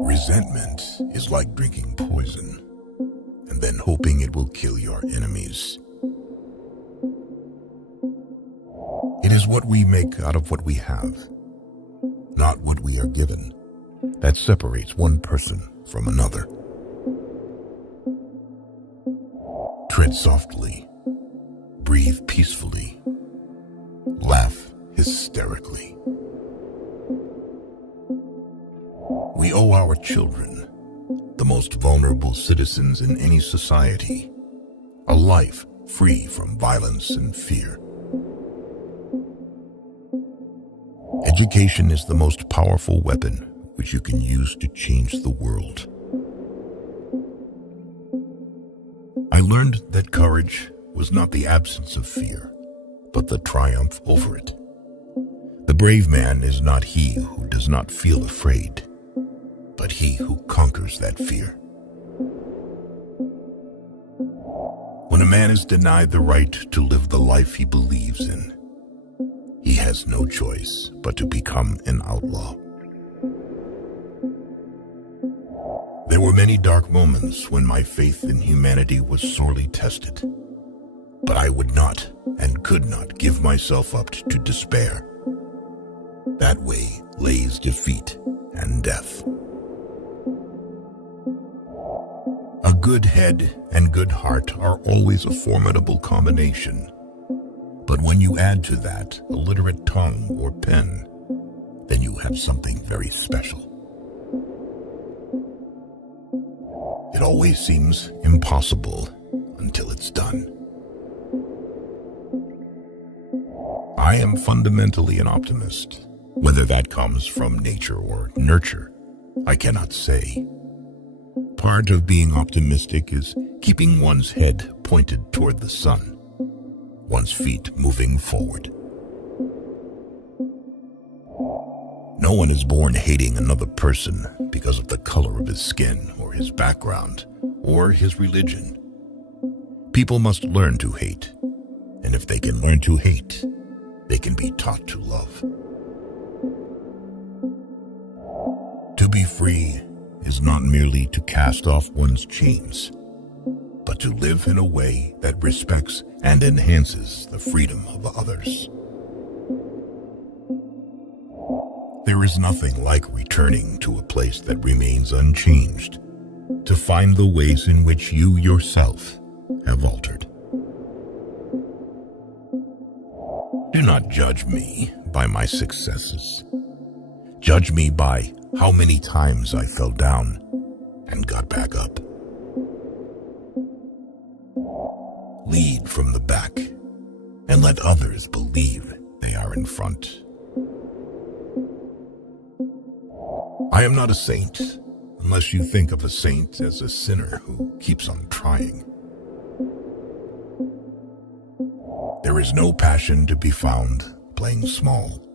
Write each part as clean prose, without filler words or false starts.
Resentment is like drinking poison and then hoping it will kill your enemies. It is what we make out of what we have, not what we are given, that separates one person from another. Tread softly, breathe peacefully, laugh hysterically. We owe our children, the most vulnerable citizens in any society, a life free from violence and fear. Education is the most powerful weapon which you can use to change the world. I learned that courage was not the absence of fear, but the triumph over it. The brave man is not he who does not feel afraid, but he who conquers that fear. When a man is denied the right to live the life he believes in, he has no choice but to become an outlaw. There were many dark moments when my faith in humanity was sorely tested, but I would not and could not give myself up to despair. That way lays defeat and death. A good head and good heart are always a formidable combination. But when you add to that a literate tongue or pen, then you have something very special. It always seems impossible until it's done. I am fundamentally an optimist. Whether that comes from nature or nurture, I cannot say. Part of being optimistic is keeping one's head pointed toward the sun, one's feet moving forward. No one is born hating another person because of the color of his skin or his background or his religion. People must learn to hate, and if they can learn to hate, they can be taught to love. To be free is not merely to cast off one's chains, but to live in a way that respects and enhances the freedom of others. There is nothing like returning to a place that remains unchanged, to find the ways in which you yourself have altered. Do not judge me by my successes. Judge me by how many times I fell down and got back up. Lead from the back and let others believe they are in front. I am not a saint unless you think of a saint as a sinner who keeps on trying. There is no passion to be found playing small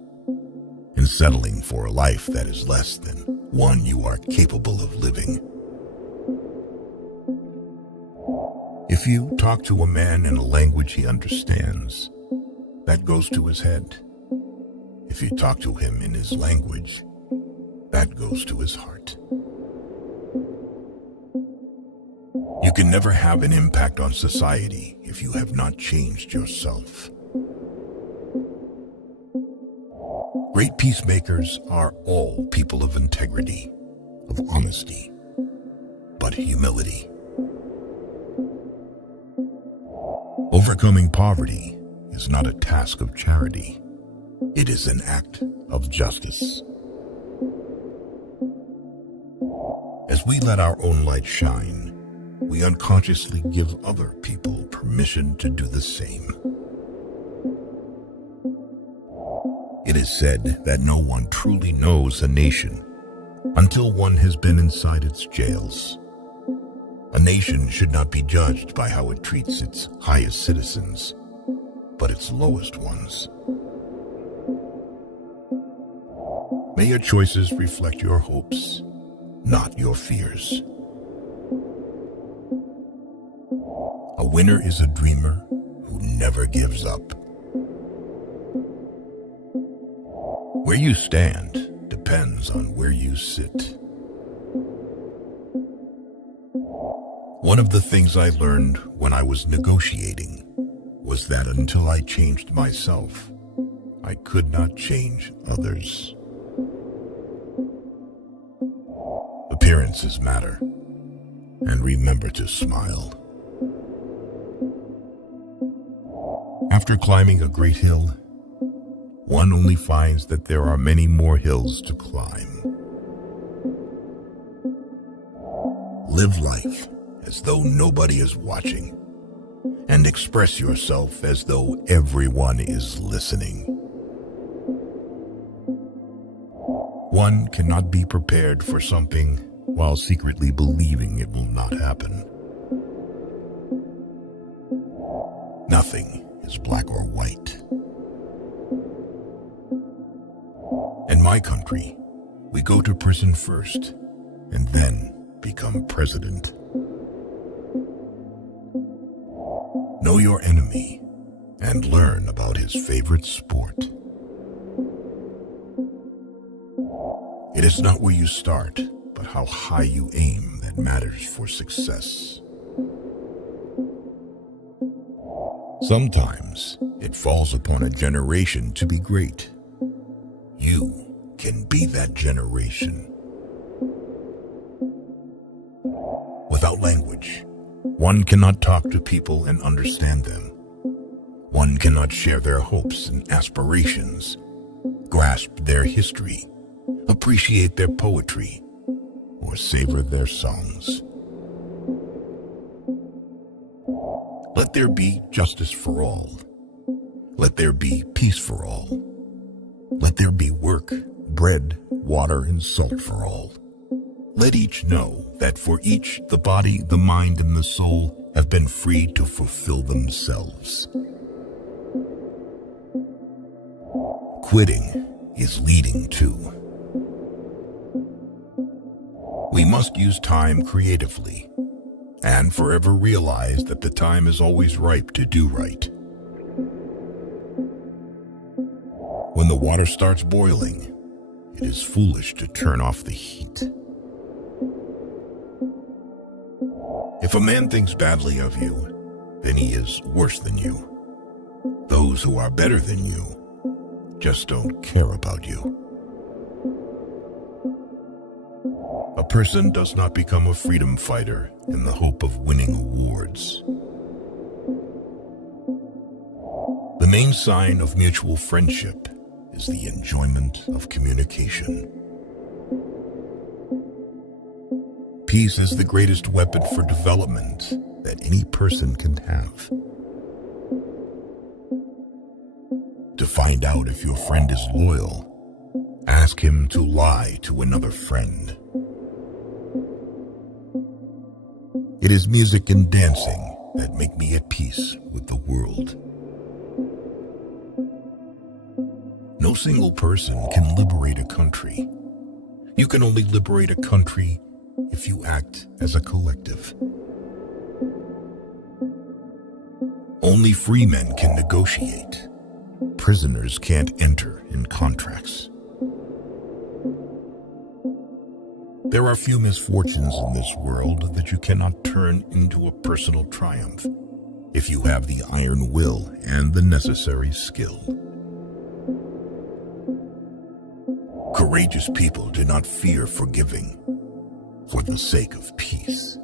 and settling for a life that is less than one you are capable of living. If you talk to a man in a language he understands, that goes to his head. If you talk to him in his language, that goes to his heart. You can never have an impact on society if you have not changed yourself. Great peacemakers are all people of integrity, of honesty, but humility. Overcoming poverty is not a task of charity. It is an act of justice. As we let our own light shine, we unconsciously give other people permission to do the same. It is said that no one truly knows a nation until one has been inside its jails. A nation should not be judged by how it treats its highest citizens, but its lowest ones. May your choices reflect your hopes, not your fears. A winner is a dreamer who never gives up. Where you stand depends on where you sit. One of the things I learned when I was negotiating was that until I changed myself, I could not change others. Appearances matter, and remember to smile. After climbing a great hill, one only finds that there are many more hills to climb. Live life as though nobody is watching, and express yourself as though everyone is listening. One cannot be prepared for something while secretly believing it will not happen. Nothing is black or white. In my country, we go to prison first and then become president. Know your enemy and learn about his favorite sport. It is not where you start, but how high you aim that matters for success. Sometimes it falls upon a generation to be great. You can be that generation. Without language, one cannot talk to people and understand them. One cannot share their hopes and aspirations, grasp their history, appreciate their poetry, or savor their songs. Let there be justice for all. Let there be peace for all. Let there be work, bread, water, and salt for all. Let each know that for each the body, the mind, and the soul have been freed to fulfill themselves. Quitting is leading too. We must use time creatively and forever realize that the time is always ripe to do right. When the water starts boiling, it is foolish to turn off the heat. If a man thinks badly of you, then he is worse than you. Those who are better than you just don't care about you. A person does not become a freedom fighter in the hope of winning awards. The main sign of mutual friendship is the enjoyment of communication. Peace is the greatest weapon for development that any person can have. To find out if your friend is loyal, ask him to lie to another friend. It is music and dancing that make me at peace with the world. No single person can liberate a country. You can only liberate a country if you act as a collective. Only free men can negotiate. Prisoners can't enter in contracts. There are few misfortunes in this world that you cannot turn into a personal triumph if you have the iron will and the necessary skill. Courageous people do not fear forgiving for the sake of peace.